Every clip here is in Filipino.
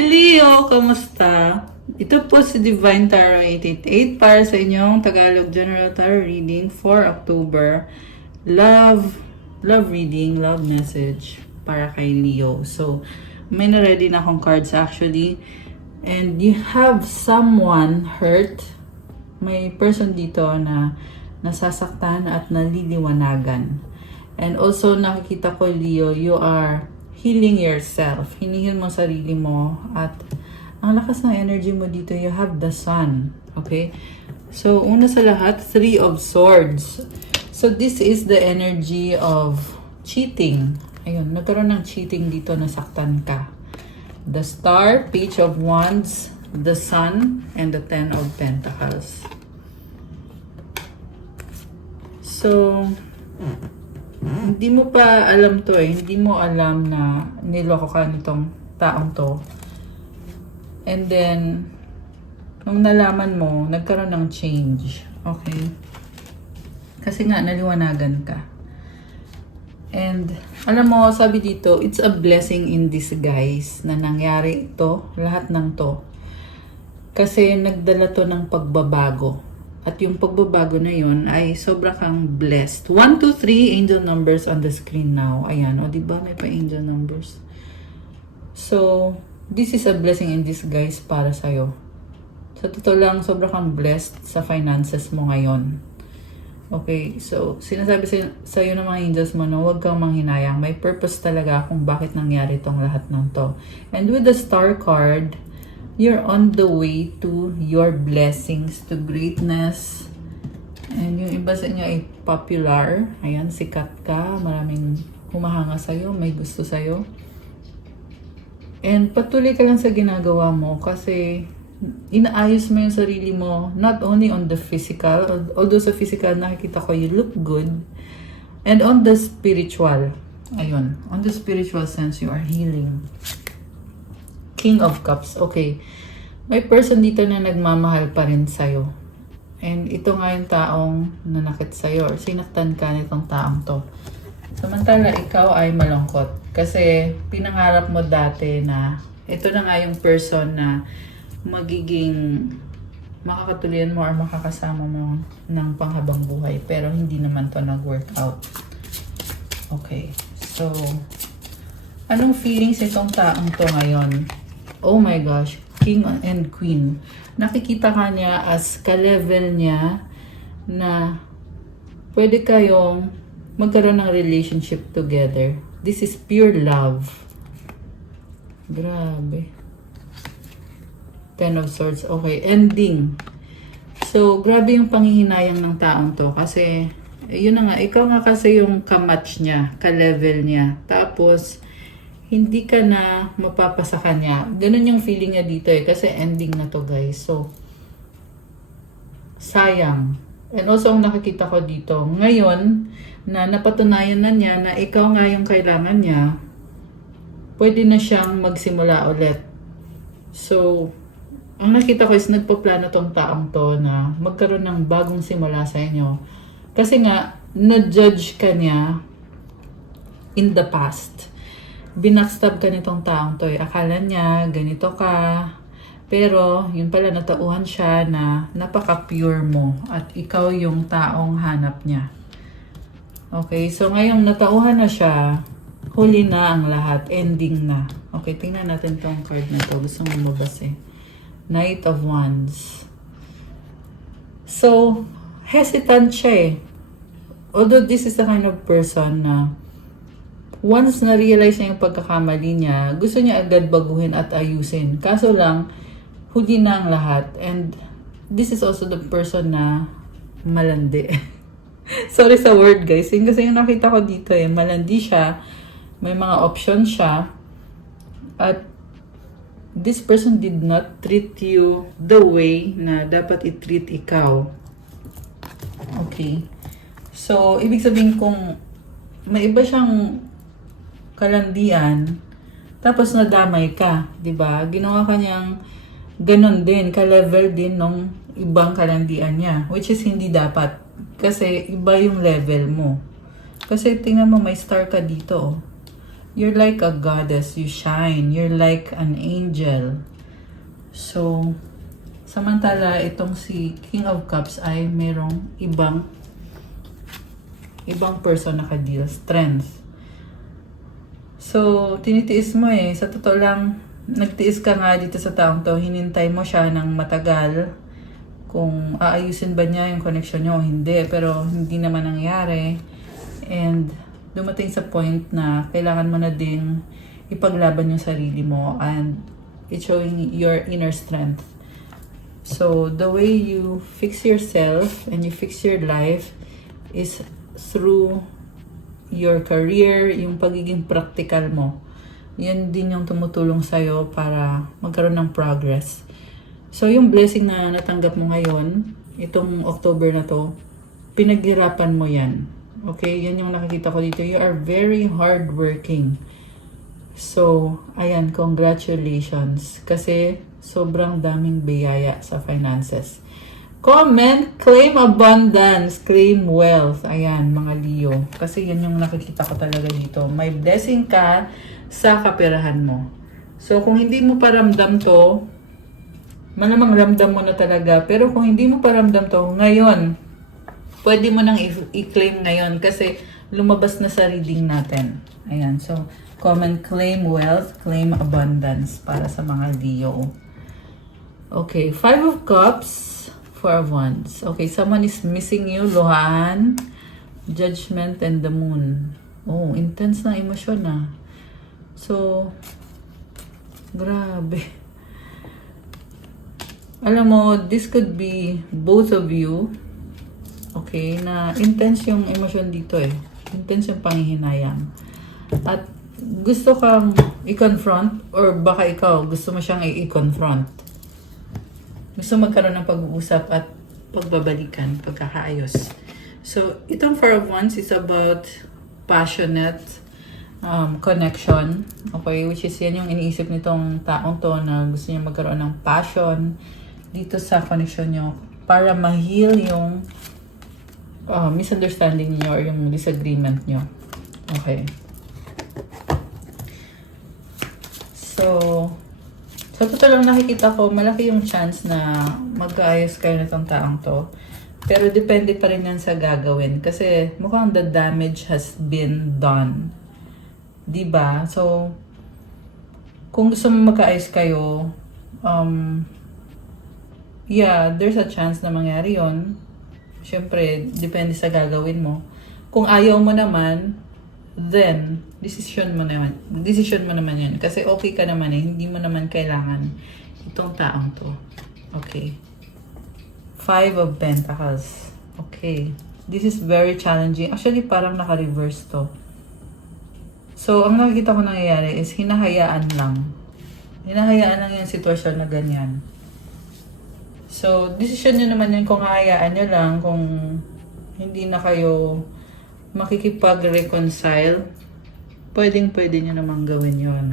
Leo! Kamusta? Ito po si Divine Tarot 888 para sa inyong Tagalog General Tarot Reading for October. Love reading, love message para kay Leo. So, may na-ready na akong cards actually. And you have someone hurt. May person dito na nasasaktan at naliliwanagan. And also, nakikita ko, Leo, you are healing yourself. Hinihil mo sarili mo. At ang lakas ng energy mo dito, you have the sun. Okay? So, una sa lahat, 3 of Swords. So, this is the energy of cheating. Ayun, nagkaroon ng cheating dito, nasaktan ka. The Star, Page of Wands, the Sun, and the 10 of Pentacles. So, hindi mo pa alam to eh. Hindi mo alam na niloko ka nitong taong to. And then, nung nalaman mo, nagkaroon ng change. Okay? Kasi nga, naliwanagan ka. And, alam mo, sabi dito, it's a blessing in disguise na nangyari ito, lahat ng to. Kasi nagdala to ng pagbabago. At yung pagbabago na yun ay sobra kang blessed. 1, 2, 3 angel numbers on the screen now. Ayan, o diba may pa angel numbers. So, this is a blessing in disguise para sa'yo. Sa totoo lang, sobra kang blessed sa finances mo ngayon. Okay, so sinasabi sa'yo ng mga angels mo, no, huwag kang manghinayang. May purpose talaga kung bakit nangyari itong lahat ng to. And with the Star card, you're on the way to your blessings, to greatness. And yung iba sa inyo ay popular. Ayan, sikat ka. Maraming humahanga sa'yo. May gusto sa'yo. And patuloy ka lang sa ginagawa mo kasi inaayos mo yung sarili mo. Not only on the physical. Although sa physical nakikita ko you look good. And on the spiritual. Ayun. On the spiritual sense, you are healing. King of Cups. Okay. May person dito na nagmamahal pa rin sa'yo. And ito nga yung taong nanakit sa'yo or sinaktan ka nitong taong to. Samantala, ikaw ay malungkot. Kasi pinangarap mo dati na ito na nga yung person na magiging makakatuloyan mo or makakasama mo ng panghabang buhay. Pero hindi naman to nag-work out. Okay. So, anong feelings itong taong to ngayon? Oh my gosh, King and Queen. Nakikita ka niya as ka-level niya na pwede kayong magkaroon ng relationship together. This is pure love. Grabe. 10 of Swords. Okay, ending. So, grabe yung panghihinayang ng taong to kasi, yun na nga, ikaw nga kasi yung kamatch niya, ka-level niya. Tapos, hindi ka na mapapasa kanya. Ganun yung feeling niya dito eh. Kasi ending na to guys. So, sayang. And also, ang nakikita ko dito, ngayon, na napatunayan na niya na ikaw nga yung kailangan niya, pwede na siyang magsimula ulit. So, ang nakita ko is nagpaplano tong taong to na magkaroon ng bagong simula sa inyo. Kasi nga, na-judge ka niya in the past. Binackstab ka nitong taong to. Akala niya, ganito ka. Pero, yun pala, natauhan siya na napaka-pure mo. At ikaw yung taong hanap niya. Okay, so ngayong natauhan na siya, huli na ang lahat. Ending na. Okay, tingnan natin tong card na to. Gusto mo mabas eh. Knight of Wands. So, hesitant siya eh. Although this is the kind of person na once na-realize niya yung pagkakamali niya, gusto niya agad baguhin at ayusin. Kaso lang, huli na ang lahat. And this is also the person na malandi. Sorry sa word guys. Kasi yung nakita ko dito eh, malandi siya. May mga options siya. At this person did not treat you the way na dapat i-treat ikaw. Okay. So, ibig sabihin kung may iba siyang kalandian, tapos nadamay ka, 'di ba? Ginawa ka niyang ganun din, ka-level din nung ibang kalandian niya, which is hindi dapat kasi iba yung level mo. Kasi tingnan mo may star ka dito. you're like a goddess. You shine. You're like an angel. So, samantala, itong si King of Cups ay merong ibang person naka-deal. Strength. So, tinitiis mo eh. Sa totoo lang, nagtiis ka nga dito sa taong to. Hinintay mo siya ng matagal. Kung aayusin ba niya yung connection niyo o hindi. Pero hindi naman nangyari. And dumating sa point na kailangan mo na ding ipaglaban yung sarili mo. And it's showing your inner strength. So, the way you fix yourself and you fix your life is through your career, yung pagiging practical mo. Yan din yung tumutulong sa'yo para magkaroon ng progress. So, yung blessing na natanggap mo ngayon, itong October na to, pinaghirapan mo yan. Okay? Yan yung nakikita ko dito. You are very hardworking. So, ayan, congratulations. Kasi, sobrang daming biyaya sa finances. Comment, claim abundance, claim wealth. Ayan, mga Leo. Kasi yan yung nakikita ko talaga dito. May blessing ka sa kaperahan mo. So, kung hindi mo pa ramdam to, malamang ramdam mo na talaga. Pero kung hindi mo pa ramdam to, ngayon, pwede mo nang i-claim ngayon kasi lumabas na sa reading natin. Ayan, so, comment, claim wealth, claim abundance para sa mga Leo. Okay, 5 of Cups. 4 of Wands. Okay, someone is missing you. Luhaan, Judgment, and the Moon. Oh, intense na emosyon na. So, grabe. Alam mo, this could be both of you. Okay, na intense yung emosyon dito eh. Intense yung panghihinayang. At gusto kang i-confront or baka ikaw gusto mo siyang i-confront. Gusto magkaroon ng pag-uusap at pagbabalikan, pagkakaayos. So, itong 4 of Wands is about passionate connection. Okay, which is yan yung iniisip nitong taong to na gusto niya magkaroon ng passion dito sa connection nyo para ma-heal yung misunderstanding niyo or yung disagreement nyo. Okay. So, sa totoo lang nakikita ko, malaki yung chance na magkaayos kayo na itong taong to. Pero depende pa rin yan sa gagawin. Kasi mukhang the damage has been done. Diba? So, kung gusto mo magkaayos kayo, yeah, there's a chance na mangyari yon. Siyempre, depende sa gagawin mo. Kung ayaw mo naman, then, decision mo naman yan. Kasi okay ka naman eh. Hindi mo naman kailangan itong taong to. Okay. 5 of Pentacles. Okay. This is very challenging. Actually, parang naka-reverse to. So, ang nakikita ko nangyayari is hinahayaan lang. Hinahayaan lang yung sitwasyon na ganyan. So, decision nyo naman yun kung hahayaan nyo lang, kung hindi na kayo makikipag-reconcile, pwede nyo namang gawin yon.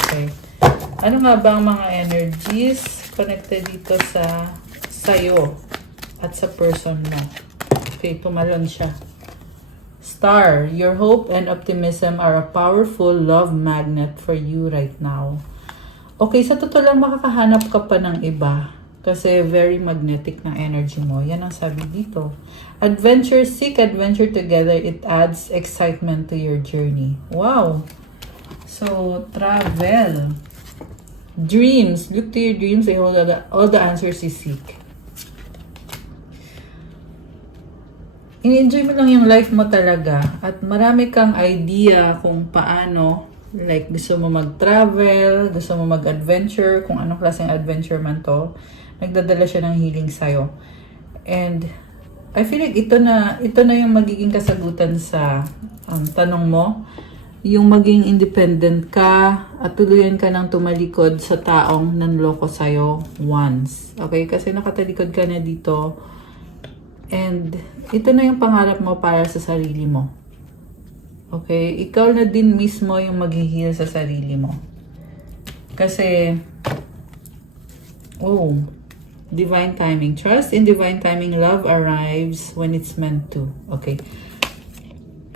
Okay. Ano nga ba ang mga energies connected dito sa sayo at sa person mo? Okay, tumalon siya. Star, your hope and optimism are a powerful love magnet for you right now. Okay, sa totoo lang makakahanap ka pa ng iba. Kasi very magnetic ng energy mo. Yan ang sabi dito. Adventure, seek adventure together. It adds excitement to your journey. Wow! So, travel. Dreams. Look to your dreams. They hold all the answers you seek. In-enjoy mo lang yung life mo talaga. At marami kang idea kung paano. Like, gusto mo mag-travel, gusto mo mag-adventure, kung anong klaseng adventure man to. Nagdadala siya ng healing sa'yo. And I feel like ito na yung magiging kasagutan sa tanong mo. Yung maging independent ka at tuluyan ka ng tumalikod sa taong nanloko sa'yo once. Okay? Kasi nakatalikod ka na dito. And ito na yung pangarap mo para sa sarili mo. Okay? Ikaw na din mismo yung mag-heal sa sarili mo. Kasi, divine timing. Trust in divine timing. Love arrives when it's meant to. Okay.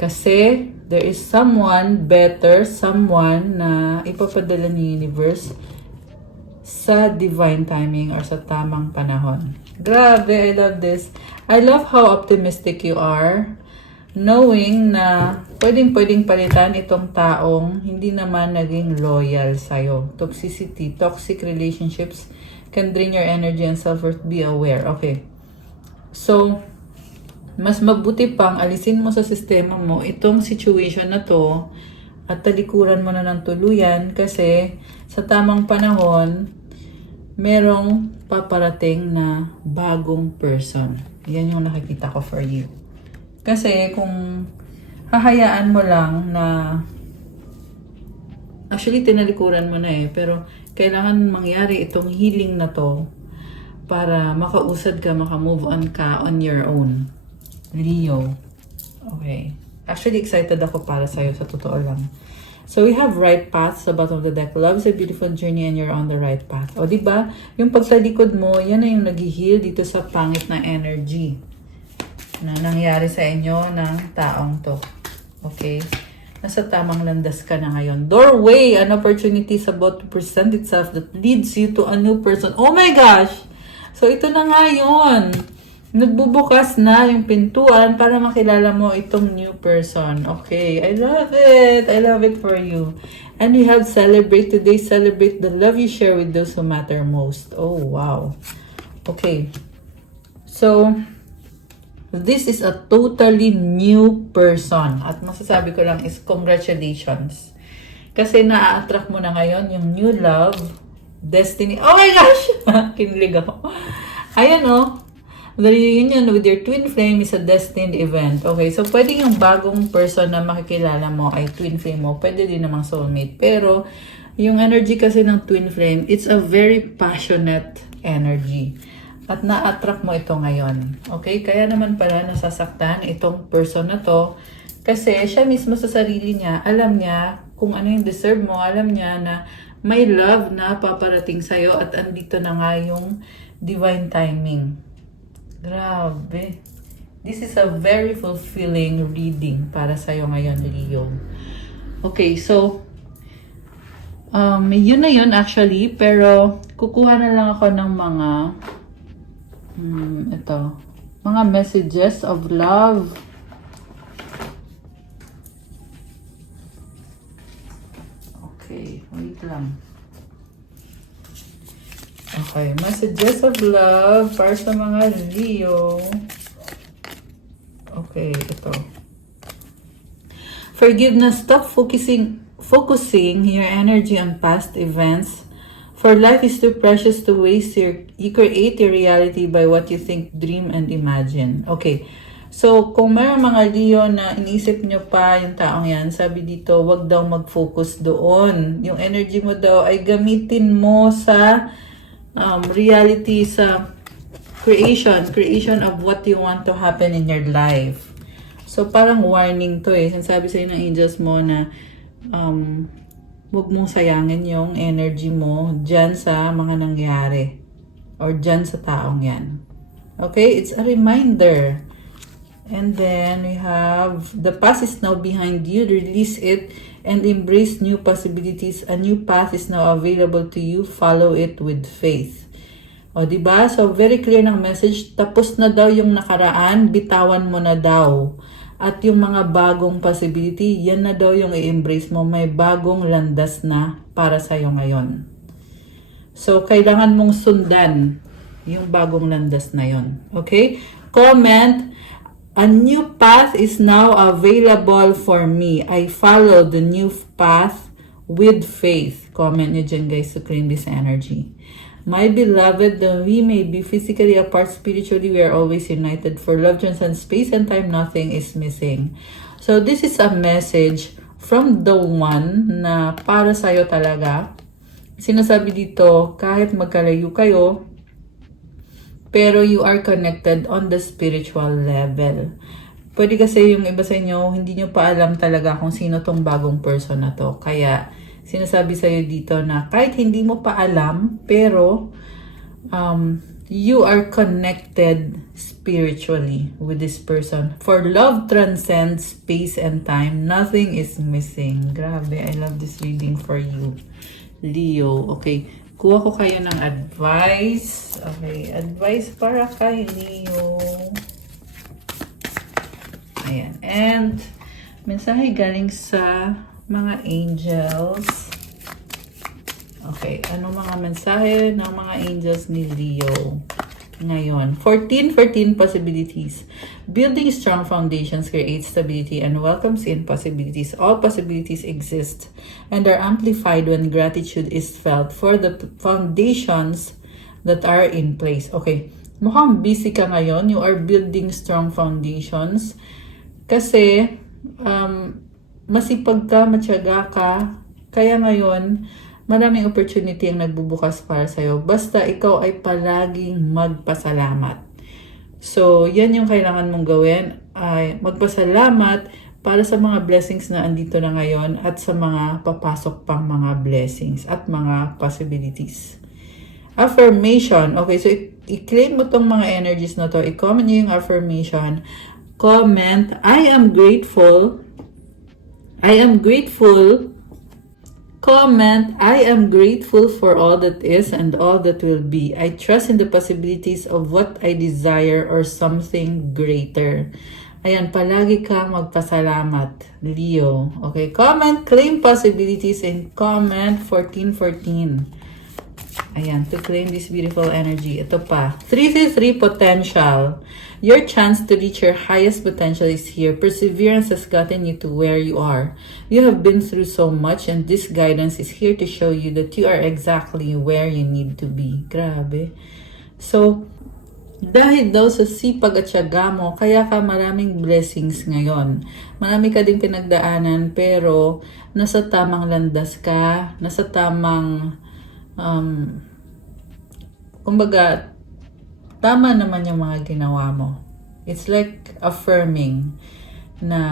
Kasi, There is someone better, someone na ipapadala ni universe sa divine timing or sa tamang panahon. Grabe, I love this. I love how optimistic you are. Knowing na pwedeng palitan itong taong hindi naman naging loyal sa'yo. Toxicity, toxic relationships can drain your energy and self-worth. Be aware. Okay. So, mas mabuti pang alisin mo sa sistema mo itong situation na to at talikuran mo na ng tuluyan kasi sa tamang panahon, merong paparating na bagong person. Yan yung nakikita ko for you. Kasi kung hahayaan mo lang na actually tinalikuran mo na pero kailangan mangyari itong healing na to para makausad ka, makamove on ka on your own. Leo. Okay. Actually excited ako para sa'yo sa totoo lang. So we have right path sa bottom of the deck. Love is a beautiful journey and you're on the right path. O diba? Yung pag sa likod mo, yan na yung nag-heal dito sa pangit na energy na nangyari sa inyo ng taong to. Okay? Nasa tamang landas ka na ngayon. Doorway, an opportunity is about to present itself that leads you to a new person. Oh my gosh! So ito na nga yun. Nagbubukas na yung pintuan para makilala mo itong new person. Okay, I love it. I love it for you. And we have celebrate today. Celebrate the love you share with those who matter most. Oh, wow. Okay. So, this is a totally new person. At masasabi ko lang is congratulations. Kasi na-attract mo na ngayon yung new love, destiny. Oh my gosh! Kinilig ako. Ayan oh. The reunion with your twin flame is a destined event. Okay, so pwede yung bagong person na makikilala mo ay twin flame mo. Pwede din namang soulmate. Pero, yung energy kasi ng twin flame, it's a very passionate energy. At na-attract mo ito ngayon. Okay, kaya naman pala nasasaktan itong person na to. Kasi siya mismo sa sarili niya, alam niya kung ano yung deserve mo. Alam niya na may love na paparating sa'yo at andito na nga yung divine timing. Grabe. This is a very fulfilling reading para sa'yo ngayon, Leo. Okay, so, yun na yun actually, pero kukuha na lang ako ng mga, mga messages of love. Okay, wait lang. Okay, messages of love para sa mga Leo. Okay, ito. Forgiveness. Stop focusing your energy on past events. For life is too precious to waste. You create your reality by what you think, dream, and imagine. Okay. So, kung mayroong mga Leo na iniisip nyo pa yung taong yan, sabi dito, wag daw mag-focus doon. Yung energy mo daw ay gamitin mo sa reality, sa creation of what you want to happen in your life. So, parang warning to sinasabi sa'yo ng angels mo na huwag mong sayangin yung energy mo dyan sa mga nangyari or dyan sa taong yan. Okay? It's a reminder. And then, we have, the past is now behind you. Release it and embrace new possibilities. A new path is now available to you. Follow it with faith. O, diba? So, very clear ng message. Tapos na daw yung nakaraan. Bitawan mo na daw. At yung mga bagong possibility, yan na daw yung i-embrace mo. May bagong landas na para sa'yo ngayon. So, kailangan mong sundan yung bagong landas na yon. Okay? Comment, a new path is now available for me. I follow the new path with faith. Comment nyo dyan guys to claim this energy. My beloved, though we may be physically apart, spiritually we are always united. For love transcends space and time, nothing is missing. So this is a message from the one na para sa'yo talaga. Sinasabi dito, kahit magkalayo kayo, pero you are connected on the spiritual level. Pwede kasi yung iba sa inyo, hindi nyo pa alam talaga kung sino tong bagong person na to. Kaya, sinasabi sa'yo dito na kahit hindi mo pa alam, pero you are connected spiritually with this person. For love transcends space and time. Nothing is missing. Grabe, I love this reading for you, Leo. Okay, kuha ko kayo ng advice. Okay, advice para kay Leo. Ayan. And mensahe galing sa mga angels. Okay, ano mga mensahe ng mga angels ni Leo ngayon? 14 possibilities. Building strong foundations creates stability and welcomes in possibilities. All possibilities exist and are amplified when gratitude is felt for the foundations that are in place. Okay, mukhang busy ka ngayon. You are building strong foundations kasi masipag ka, matyaga ka. Kaya ngayon, maraming opportunity ang nagbubukas para sa'yo. Basta ikaw ay palaging magpasalamat. So, yan yung kailangan mong gawin, ay magpasalamat para sa mga blessings na andito na ngayon at sa mga papasok pang mga blessings at mga possibilities. Affirmation. Okay, so i-claim mo tong mga energies na to. I-comment nyo yung affirmation. Comment, I am grateful. I am grateful. Comment, I am grateful for all that is and all that will be. I trust in the possibilities of what I desire or something greater. Ayan, palagi kang magpasalamat, Leo. Okay, comment, claim possibilities, and comment 1414. Ayan, to claim this beautiful energy. Ito pa, 333 potential. Your chance to reach your highest potential is here. Perseverance has gotten you to where you are. You have been through so much and this guidance is here to show you that you are exactly where you need to be. Grabe. So, dahil daw sa sipag at tiyaga mo, kaya ka maraming blessings ngayon. Marami ka ding pinagdaanan pero nasa tamang landas ka, nasa tamang kumbaga, tama naman yung mga ginawa mo. It's like affirming na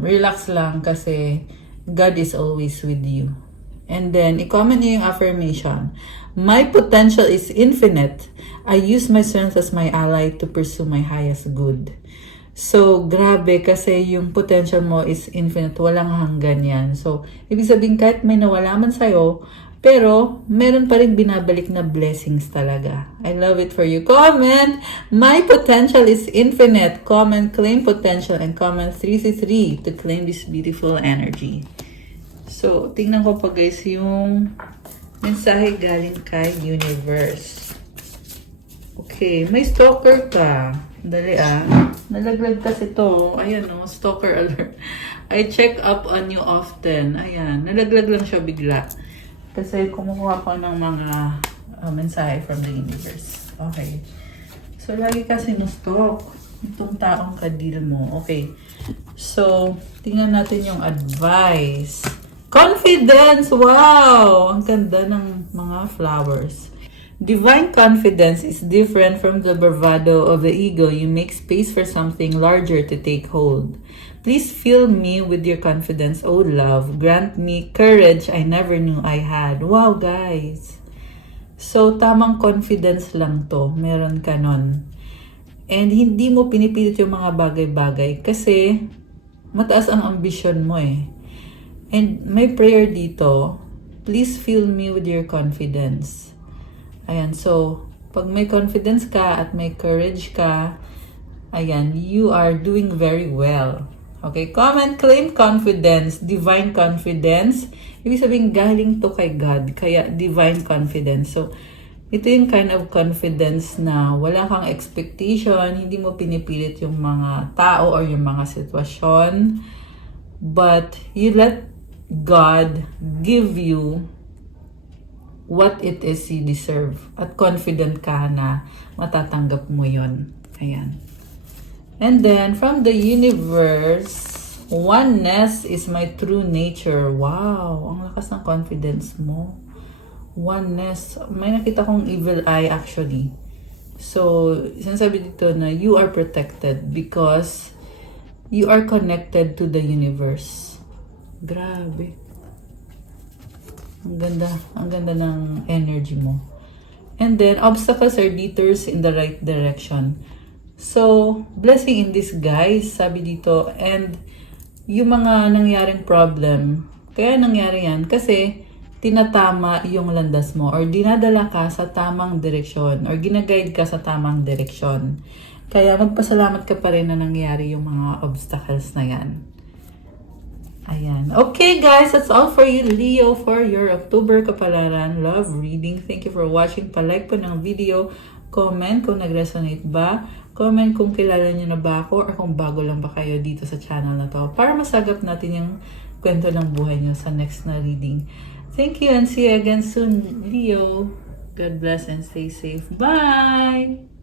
relax lang kasi God is always with you. And then, i-comment niyo yung affirmation. My potential is infinite. I use my strength as my ally to pursue my highest good. So, grabe kasi yung potential mo is infinite. Walang hanggan yan. So, ibig sabihin kahit may nawala man sa'yo, pero, meron pa rin binabalik na blessings talaga. I love it for you. Comment, my potential is infinite. Comment, claim potential, and comment 333 to claim this beautiful energy. So, tingnan ko pa guys yung mensahe galing kay universe. Okay, may stalker ka. Dali nalaglag kasi to. Ayan o, stalker alert. I check up on you often. Ayan, nalaglag lang siya bigla. Kasi kumukuha ko ng mga mensahe from the universe. Okay. So, lagi kasi na-stalk itong taong kadil mo. Okay. So, tingnan natin yung advice. Confidence! Wow! Ang ganda ng mga flowers. Divine confidence is different from the bravado of the ego. You make space for something larger to take hold. Please fill me with your confidence, oh love. Grant me courage I never knew I had. Wow, guys. So, tamang confidence lang to. Meron ka nun. And hindi mo pinipilit yung mga bagay-bagay kasi mataas ang ambisyon mo eh. And may prayer dito. Please fill me with your confidence. Ayan, so, pag may confidence ka at may courage ka, ayan, you are doing very well. Okay, comment, claim confidence, divine confidence. Ibig sabihin, galing to kay God, kaya divine confidence. So, ito yung kind of confidence na wala kang expectation, hindi mo pinipilit yung mga tao or yung mga sitwasyon, but you let God give you what it is you deserve. At confident ka na matatanggap mo yon. Ayan. And then, from the universe, oneness is my true nature. Wow! Ang lakas ng confidence mo. Oneness. May nakita kong evil eye actually. So, sinasabi dito na you are protected because you are connected to the universe. Grabe. Ang ganda ng energy mo. And then, obstacles are detours in the right direction. So, blessing in disguise, sabi dito. And, yung mga nangyaring problem, kaya nangyari yan kasi tinatama yung landas mo or dinadala ka sa tamang direksyon or ginaguide ka sa tamang direksyon. Kaya magpasalamat ka pa rin na nangyari yung mga obstacles na yan. Ayan. Okay guys, that's all for you, Leo, for your October Kapalaran Love Reading. Thank you for watching. Palike po ng video. Comment kung nag-resonate ba. Comment kung kilala niyo na ba ako or kung bago lang ba kayo dito sa channel na to. Para masagap natin yung kwento ng buhay niyo sa next na reading. Thank you and see you again soon, Leo. God bless and stay safe. Bye!